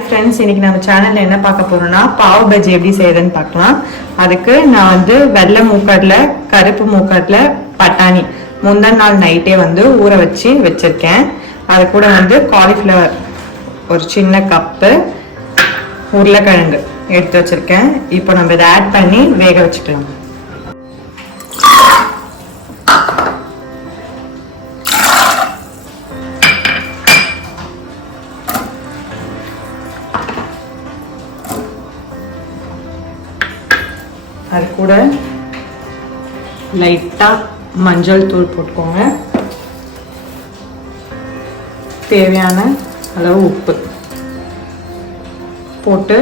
Friends, இன்னைக்கு நம்ம சேனல்ல என்ன பார்க்க போறோம்னா பாவ் பஜ்ஜி எப்படி செய்யறதுன்னு பார்க்கலாம். அதுக்கு நான் வந்து வெள்ளை மூக்கடலை, கருப்பு மூக்கடலை, பட்டாணி முந்தின நாள் நைட்டே வந்து ஊற வச்சு வச்சிருக்கேன். அது கூட வந்து காலிஃப்ளவர் ஒரு சின்ன கப்பு, உருளைக்கிழங்கு எடுத்து வச்சிருக்கேன். இப்போ நம்ம இதை ஆட் பண்ணி வேக வச்சுக்கலாம். அது கூட லைட்டாக மஞ்சள் தூள் போட்டுக்கோங்க. தேவையான அளவு உப்பு போட்டு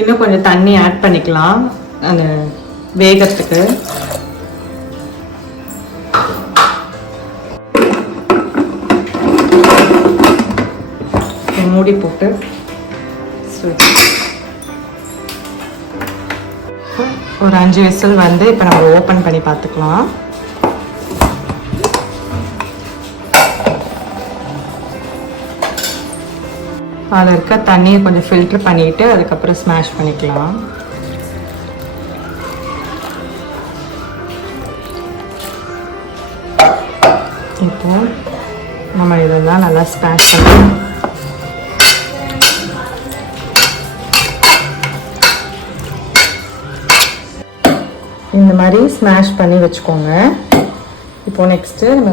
இன்னும் கொஞ்சம் தண்ணி ஆட் பண்ணிக்கலாம் அந்த வேகத்துக்கு. மூடி போட்டு ஒரு 5 விசில் வந்து இப்போ நம்ம ஓப்பன் பண்ணி பார்த்துக்கலாம். அதில் இருக்க தண்ணியை கொஞ்சம் ஃபில்டர் பண்ணிட்டு அதுக்கப்புறம் ஸ்மாஷ் பண்ணிக்கலாம். இப்போ நம்ம இதெல்லாம் நல்லா ஸ்மாஷ் பண்ணி இந்த மாதிரி ஸ்மாஷ் பண்ணி வச்சுக்கோங்க. இப்போ நெக்ஸ்ட்டு நம்ம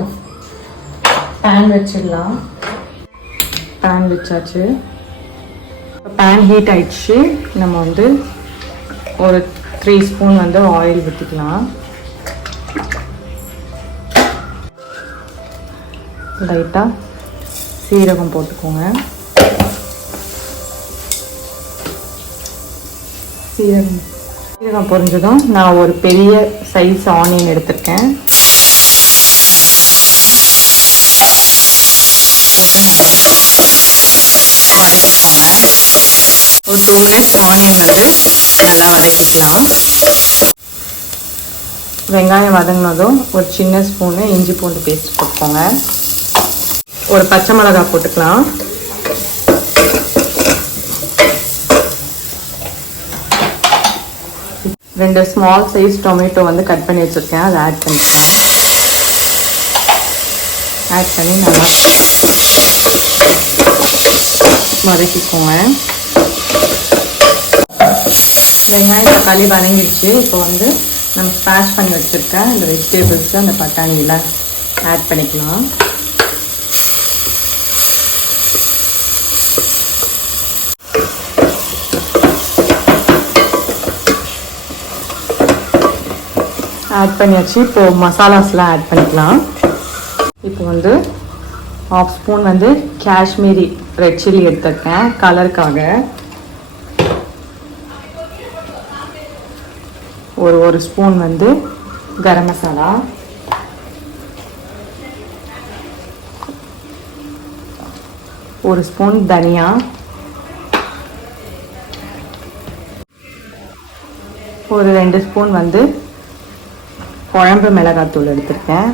பேன் வச்சிடலாம். பேன் வச்சாச்சு. பேன் ஹீட் ஆயிடுச்சு. நம்ம வந்து ஒரு 3 ஸ்பூன் வந்து ஆயில் ஊற்றிக்கலாம். லைட்டாக சீரகம் போட்டுக்கோங்க. சீரகம் பொரிஞ்சதும் நான் ஒரு பெரிய சைஸ் ஆனியன் எடுத்திருக்கேன். ஒரு 2 மினிட்ஸ் ஆனியன் வந்து நல்லா வதக்கிக்கலாம். வெங்காயம் வதங்கினதும் ஒரு சின்ன ஸ்பூனு இஞ்சி பூண்டு பேஸ்ட் போட்டுக்கோங்க. ஒரு பச்சை மிளகாய் போட்டுக்கலாம். ரெண்டு ஸ்மால் சைஸ் டொமேட்டோ வந்து கட் பண்ணி வச்சுருக்கேன். அதை ஆட் பண்ணிக்கலாம். ஆட் பண்ணி நல்லா வதக்கிக்கோங்க. வெங்காயம் தக்காளி வதங்கிடுச்சு. இப்போ வந்து நம்ம ஸ்மாஷ் பண்ணி வச்சுருக்க இந்த வெஜிடபிள்ஸை அந்த பட்டாணியில் ஆட் பண்ணிக்கலாம். ஆட் பண்ணியாச்சு. இப்போது மசாலாஸ்லாம் ஆட் பண்ணிக்கலாம். இப்போ வந்து 1/2 ஸ்பூன் வந்து காஷ்மீரி ரெட் சில்லி எடுத்துருக்கேன் கலருக்காக. ஒரு ஸ்பூன் வந்து கரம் மசாலா, ஒரு ஸ்பூன் தனியா, ஒரு 2 ஸ்பூன் வந்து குழம்பு மிளகாத்தூள் எடுத்துருக்கேன்.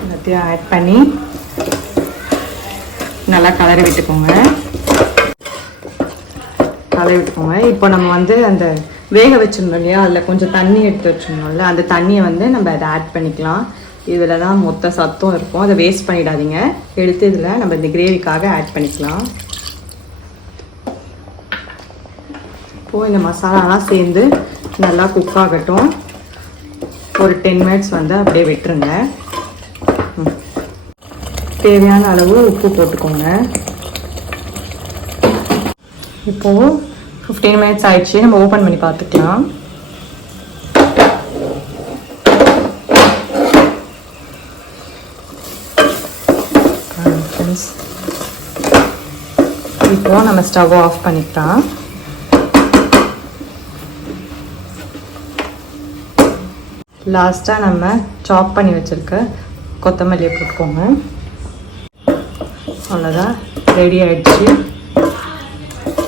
எல்லாத்தையும் ஆட் பண்ணி நல்லா கலரி விட்டுக்கோங்க. இப்போ நம்ம வந்து அந்த வேக வச்சிருந்தோம் இல்லையா, அதில் கொஞ்சம் தண்ணி எடுத்து வச்சிருந்தோம்ல, அந்த தண்ணியை வந்து நம்ம அதை ஆட் பண்ணிக்கலாம். இதில் தான் மொத்த சத்தும் இருக்கும். அதை வேஸ்ட் பண்ணிடாதீங்க. எடுத்து இதில் நம்ம இந்த கிரேவிக்காக ஆட் பண்ணிக்கலாம். இப்போது இந்த மசாலாலாம் சேர்ந்து நல்லா குக் ஆகட்டும். ஒரு 10 மினிட்ஸ் வந்து அப்படியே விட்டுருங்க. தேவையான அளவு உப்பு போட்டுக்கோங்க. இப்போது 15 மினிட்ஸ் ஆயிடுச்சு. நம்ம ஓப்பன் பண்ணி பார்த்துக்கலாம். இப்போ நம்ம ஸ்டவ் ஆஃப் பண்ணிக்கலாம். லாஸ்ட்டாக நம்ம சாப் பண்ணி வச்சுருக்க கொத்தமல்லியை போட்டுக்கோங்க. அவ்வளோதான், ரெடி ஆயிடுச்சு.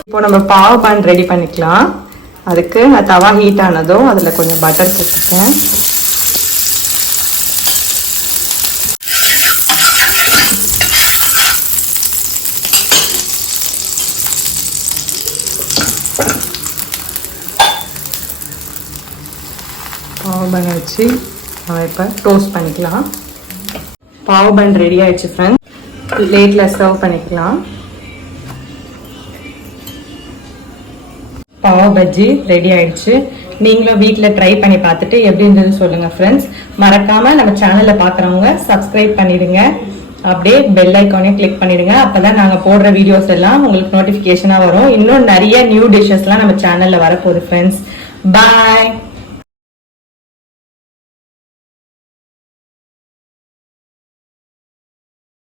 இப்போ நம்ம பாவ் பான் ரெடி பண்ணிக்கலாம். அதுக்கு நான் தவா ஹீட் ஆனதும் அதில் கொஞ்சம் பட்டர் போட்டுருக்கேன். பாவ் பன் வச்சு நம்ம இப்போ டோஸ்ட் பண்ணிக்கலாம். பாவ் பன் ரெடி ஆயிடுச்சு ஃப்ரெண்ட்ஸ். பிளேட்டில் சர்வ் பண்ணிக்கலாம். பாவ் பஜ்ஜி ரெடி ஆயிடுச்சு. நீங்களும் வீட்டில் ட்ரை பண்ணி பார்த்துட்டு எப்படி இருந்தது சொல்லுங்க ஃப்ரெண்ட்ஸ். மறக்காம நம்ம சேனலை பார்க்குறவங்க சப்ஸ்கிரைப் பண்ணிடுங்க. அப்படியே பெல் ஐக்கானையும் கிளிக் பண்ணிடுங்க. அப்பதான் நாங்கள் போடுற வீடியோஸ் எல்லாம் உங்களுக்கு நோட்டிஃபிகேஷனாக வரும். இன்னும் நிறைய நியூ டிஷ்ஷஸ்லாம் நம்ம சேனலில் வரப்போகுது ஃப்ரெண்ட்ஸ். பாய்.